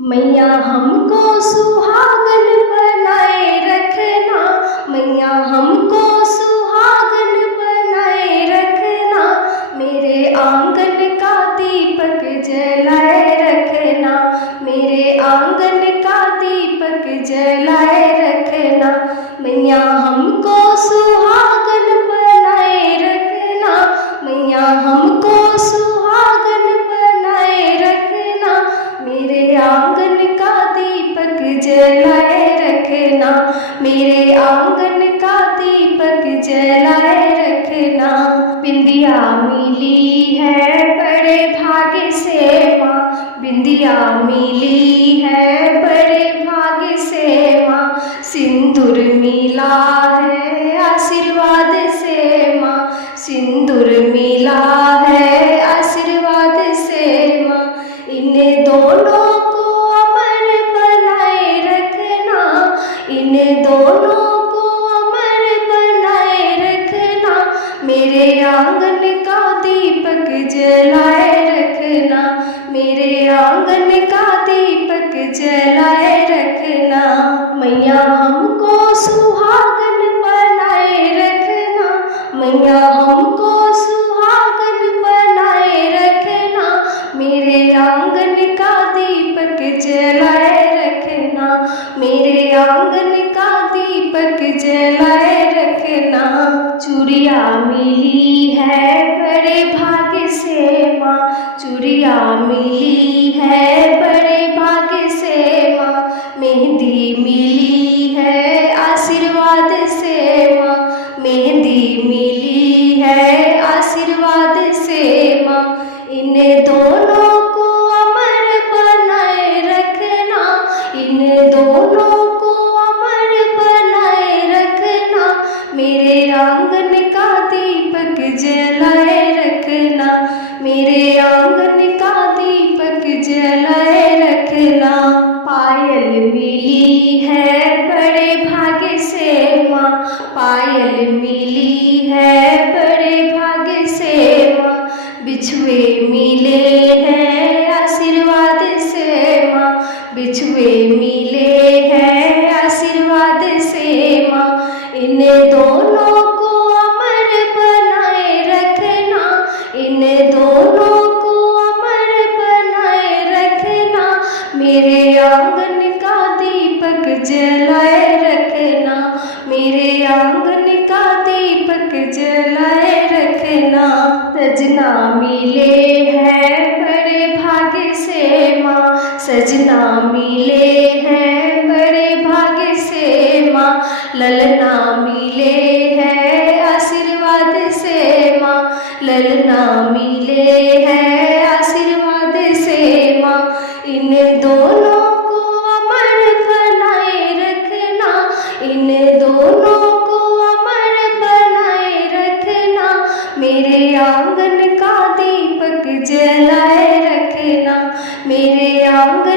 मैया हमको सुहागन बनाए रखना, मैया हमको सुहागन बनाए रखना, मेरे आंगन का दीपक जलाए रखना, मेरे आंगन का दीपक जलाए रखना। मैया हमको सुहागन बनाए रखना, मैया हमको सुहागन बनाए रखना, मेरे आंगन का दीपक जलाए रखना, मेरे आंगन का दीपक जलाए रखना। बिंदिया मिली है बड़े भाग्य से माँ, बिंदिया मिली है बड़े भाग्य से माँ, सिंदूर मिला है आशीर्वाद से माँ, सिंदूर मिला है आशीर्वाद से माँ। इन दोनों को अमर बनाए रखना, इन दोनों को अमर बनाए रखना, मेरे आंगन का दीपक जलाए रखना, मेरे आंगन का दीपक जलाए रखना। मैया हमको सुहागन बनाए रखना, मैया हमको सुहागन बनाए रखना, मेरे आंगन का दीपक जलाए रखना, मेरे आंगन का दीपक जलाए रखना। चूड़िया मिली है बड़े भाग्य से माँ, चूड़िया मिली है बड़े भाग्य से माँ, मेहंदी मिली है आशीर्वाद से माँ, मेहंदी मिली है आशीर्वाद से माँ। इन दोनों को अमर बनाए रखना, इन दोनों को अमर बनाए रखना, मेरे आंगन का दीपक जलाए रखना, मेरे आंगन का दीपक जलाए रखना। पायल मिली है बड़े भाग्य से माँ, पायल मिली है बड़े भाग्य से माँ, बिछुए मिले हैं आशीर्वाद से माँ, बिछुए मिले हैं आशीर्वाद से माँ। इन दोनों को अमर बनाए रखना, इन दोनों को अमर बनाए रखना, मेरे आंगन का दीपक जलाए रखना, मेरे आंगन का दीपक जलाए रखना। सजना मिले हैं बड़े भाग्य से माँ, सजना मिले हैं बड़े भाग्य से माँ, ललना मिले हैं आशीर्वाद से माँ, ललना मिले हैं आशीर्वाद से माँ। इन दोनों को अमर बनाए रखना, इन दोनों को अमर बनाए रखना, मेरे आंगन का दीपक जलाए रखना, मेरे आंगन